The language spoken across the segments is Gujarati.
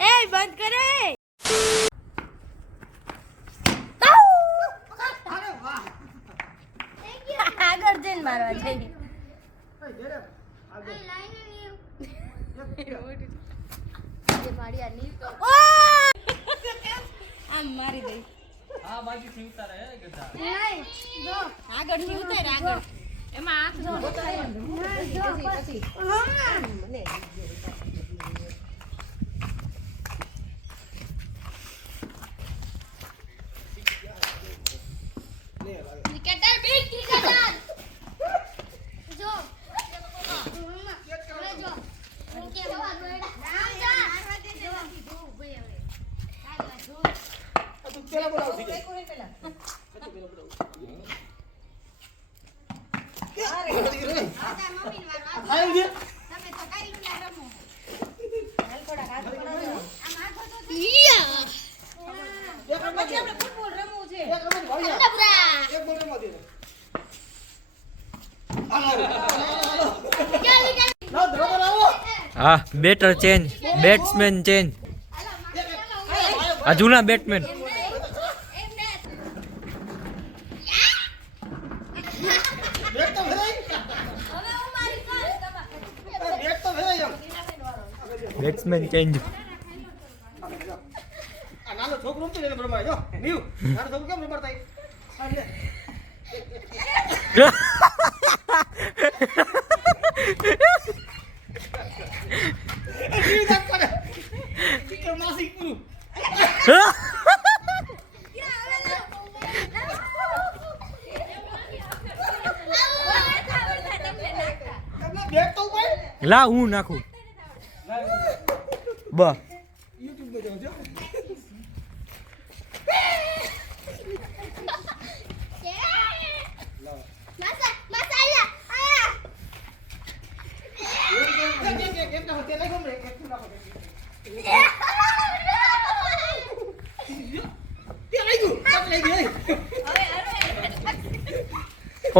એ બંધ કરે આગળ જઈને મારવા જઈએ આમ મારી દઈ આ બાજુથી ઉતારે હે ગધા નહીં જો આગળથી ઉતાર આગળ એમાં આંખ જો પછી મને ક્રિકેટર બી ક્રિકેટર જો જો કે નામ જા મારવા દે જો ભાઈ હવે આગળ જો તું પેલા બોલાવ દી પેલા અરે આજા મમ્મી ને વારો આઈ દે તમે તો કરી ના રમો હાલ થોડા હાથ પકડો આમ આખો તો ઈયા એક રમવા દે આપણે ફૂટબોલ રમવું છે એક રમવા દે ભાઈ એક બોલ રમવા દે હા બેટર ચેન્જ બેટ્સમેન ચેન્જ આ જૂના બેટમેન બેટ તો ભરાઈ હવે હું મારી કાલ તમારે બેટ તો ભરાઈ એમ બેટ્સમેન ચેન્જ આ નાનો છોકરો રમતો ને રમાય જો નીવ નાનો છોકરો કેમ રમાડતા આ લે નીવ જાત કરે કે માસી પૂરું તમને બેટ તો ઉપર લા હું નાખું બ YouTube पे जाओ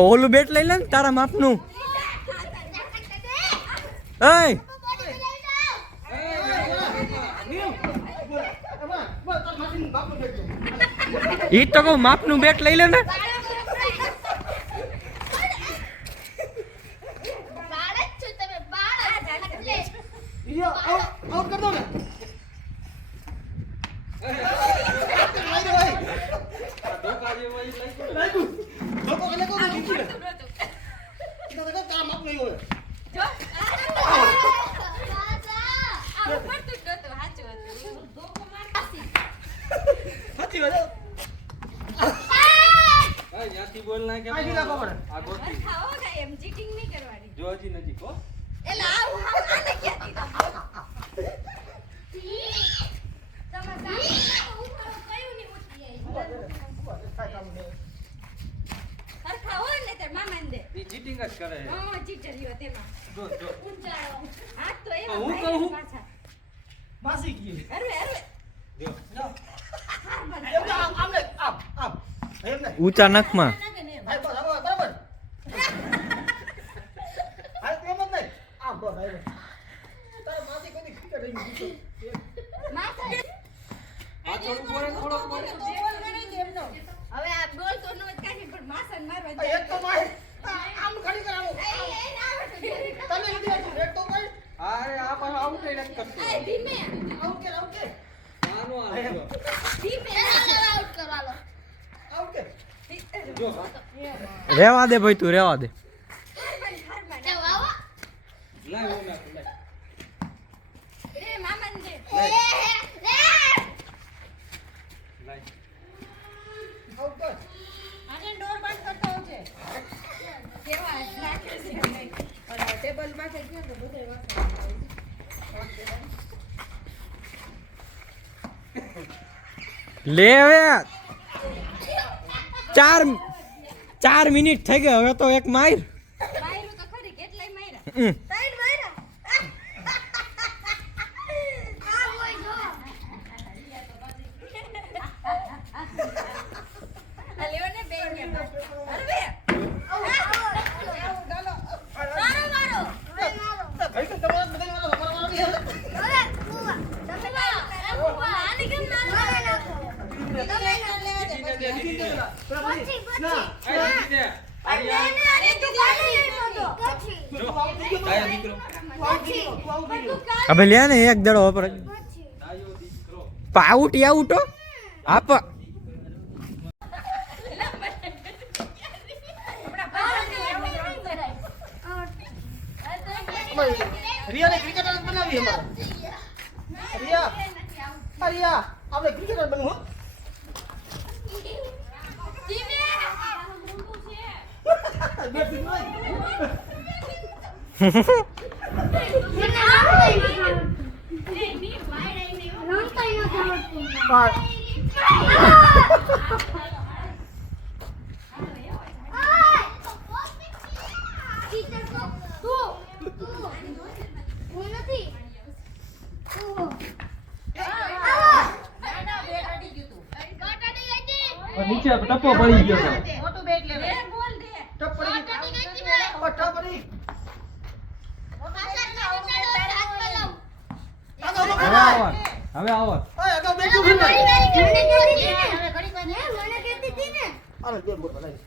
ઓલું બેટ લઈ લે ને તારા માપનું એય ઈ તો કહું માપનું બેટ લઈ લે ને आउट कर दो ना धोखा जे वही लाइक धोखा के लेको नीचे इधर देखो काम आप नहीं होए જો આ ઉપર તો તો હાચું હતું ધોકો મારતી સાચી વાત હા યાથી બોલના કે આઈ લાગો પડે આ ગોતી ખાઓ કાઈ એમ ચીટિંગ નહીં કરવાની જો હજી નજીક હો એલા આવું આને ક્યાં દીધા તમે સામે ઉઠાડો કયું નહીં ઉઠી આવી હરખા હોય ને તે મામાને દે ઈ ચીટિંગ જ કરે છે હા ચીટરીઓ તેમાં જો જો ઊંચાડો હાથ તો એવા હું ભાઈ કહું? પાછા मासी की અરે અરે જો एम आम ले आम एम नहीं ઊંચા નખમાં भाई बराबर बराबर हाय तो मत नहीं आम बस भाई तारे मासी कोई क्रिकेट नहीं માથા આ થોડું બોલે થોડો બોલે બોલ ગણી દે એમનો હવે આ બોલ તો નો જ કાઢી પણ માસન મારવા एक तो मार आम खड़ी कराओ એ ના આવે तने લીધી એક તો કઈ અરે આ પાછો આઉટ લઈ નાખ કરતો એ ધીમે આઉટ કે આનો આ ધીમે આઉટ કરવા લો આઉટ કે જો રેવા દે ભાઈ તું રેવા દે એ વાવા લાય ઓ નાખ લાય એ મામન દે લાય આઉટ કર આને ડોર બંધ કરતો છે કેવા રાખે છે નહીં અને ટેબલ પાસે ગયો તો બધે વાસે લે હવે 4 મિનિટ થઈ ગઈ હવે તો એક માર માયરું તો ખરી કેટલાય માયરા હમ. ત્રણ માયરા આ હોય જો આ લેવો ને બે ગયા અરે બે મારો મારો ભાઈ તો તમારા બધા મારા મારવાની હે દીદીને. પેલા ભાઈ. ના. આ દીદીને. આર્યા. જો. તારો દીકરો. તું આવું થઈ ગયો. હવે લે ને એક દડો પર તારો દીકરો. પાઉટી આઉટો આપ રિયાને ક્રિકેટર બનાવી અમારે. રિયા. રિયા. આપણે ક્રિકેટર બનવું હો. બેટી નહીં. નીચે ટપ્પો પડી ગયો છે. ટપ પડી ગઈ. ટપ પડી. આગળ હવે આગળ. આવો. હવે આવો. ઓય આગળ બેઠું ફિર નહીં. હાલો ગેમ બોલ બનાવી.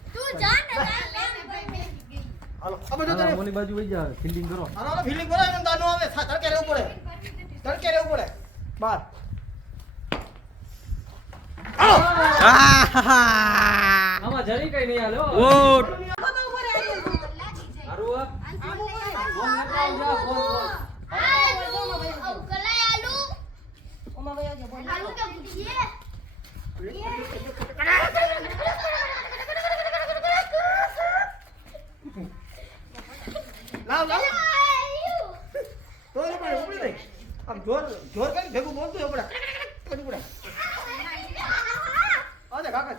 હાલો આ બધું હાલો, કરે. મોની બાજુ વઈ જા ફિલ્ડિંગ કરો. હાલો હાલો ફિલ્ડિંગ બોલાય મને દાનો આવે. તડકે રહેવું પડે. તડકે રહેવું પડે. બાર. આમાં જરી કઈ નહીં હાલે હો. ઓ હારું હો. ફોન લગાવ જા, ફોન, ફોન. લાવ લાવ. તો એ પડે ઉપડી નહીં. આમ જોર જોર કરી ભેગું બોલતું ઉપડે. કરી ઉપડે. આને કાકા.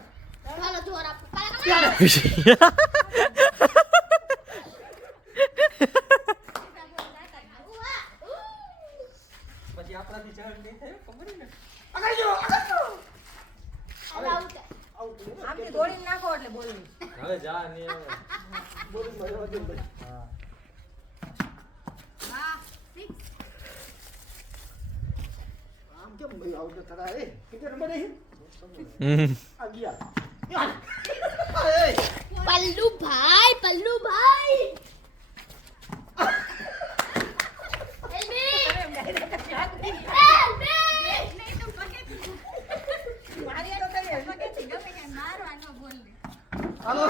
પછી આપણાથી ચડ નહીં થાય ખબર ને. આગળ જો આગળ જો. આઉટ. આમથી દોડીને નાખો એટલે બોલવું. હવે જા ને હવે. બોલી મારવા દે ભાઈ. હા. આમ કેમ ભાઈ આઉટ થતા એ ક્રિકેટ રમે નહીં હમ. આ ગયા યાર અરે પલ્લુ ભાઈ હાલો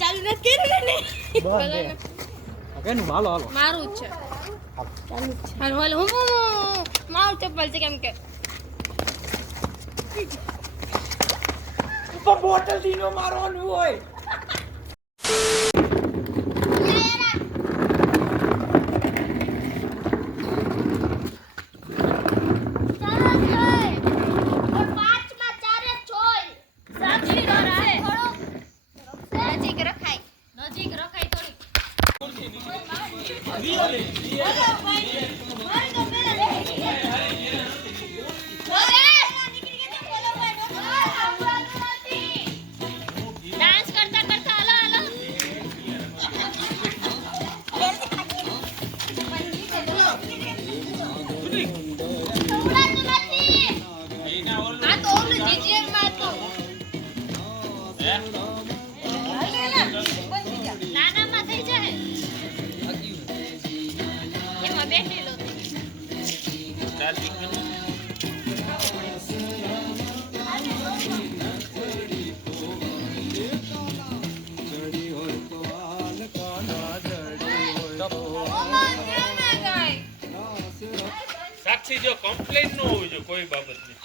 ચાલુ નથી કર્યું ને કેનું હાલો હાલો મારું જ છે ચાલુ જ છે હાલો હાલો હું મારું ચપ્પલ છે કેમ કે બોટલ દીનો મારવાનું હોય ડાન્સ કરતા કરતા હાલો હાલો આ તો ઓલું જીજીએમ માં તો નાનામાં થઈ જાય એમાં બેઠેલો સાક્ષી જો કમ્પ્લેન ન હોવી જોઈએ કોઈ બાબતની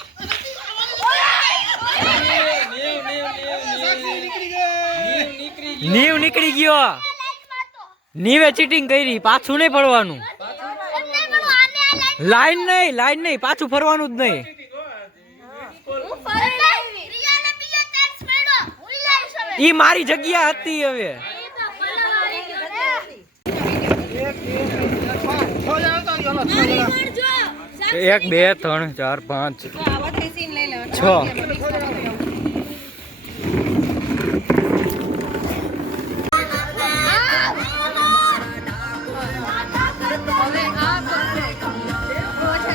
નીવ નીકળી ગયો નીવે ચીટિંગ કરી પાછું નહીં પડવાનું લાઈન નહીં પાછું ફરવાનું જ નહીં ઈ મારી જગ્યા હતી હવે 1 2 3 4 5 6 હવે આ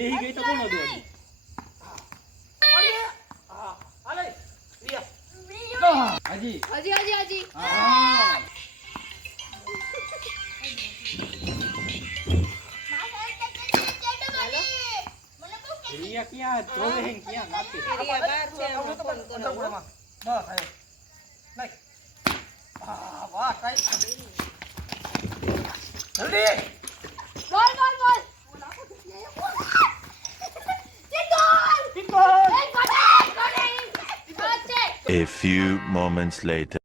બેહી ગઈ તો કોણ હતું હજી? હા હાલે રિયા હજી હજી હા રિયા ક્યાં જોવે હે ને ક્યાં નાખી બસ આયો નહીં વાહ કાઈ જલ્દી બોલ ટીકોલ A few moments later.